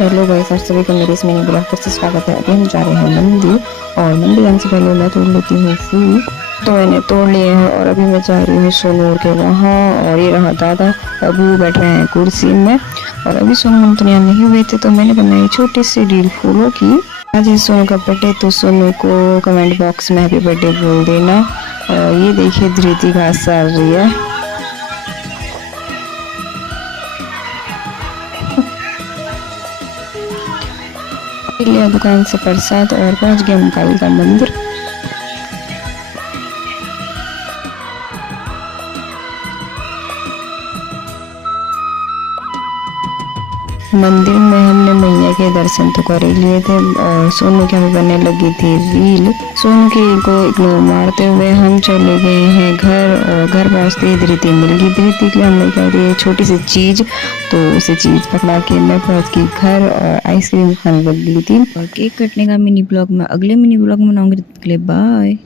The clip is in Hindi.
हेलो गाइस, आप सभी को मेरे इस मिनी ब्लॉग पर से स्वागत है। अभी हम जा रहे हैं मंदिर और मंदिर जाने से पहले मैं तोड़ लेती हूँ फूल। तो मैंने तोड़ लिए हैं और अभी मैं जा रही हूँ सोनू के वहाँ। और ये रहा दादा, अभी बैठ रहे हैं कुर्सी में। और अभी सोनू हम तो यहाँ नहीं हुए थे तो मैंने बनाई छोटी सी डील फूलों की। आज है सोनू का बर्थडे, तो सोनू को कमेंट बॉक्स में हैप्पी बर्थडे बोल देना। और ये देखिए धृति घास चल रही है। लिया दुकान से प्रसाद और पहुंच गए हम काली का मंदिर। मंदिर में हमने मैया के दर्शन तो कर ही लिए थे और सोनू की हमें बनने लगी थी रील। सोनू की को इग्नोर मारते हुए हम चले गए हैं घर। और घर पहुंचते ही धृति मिल गई। धृति की हमने कह दी छोटी सी चीज, तो उसे चीज पकड़ा के मैं पहुंच गई घर और आइसक्रीम खाने लग गई थी। और केक कटने का मिनी ब्लॉग में अगले मिनी ब्लॉग में बनाऊंगी। बाय।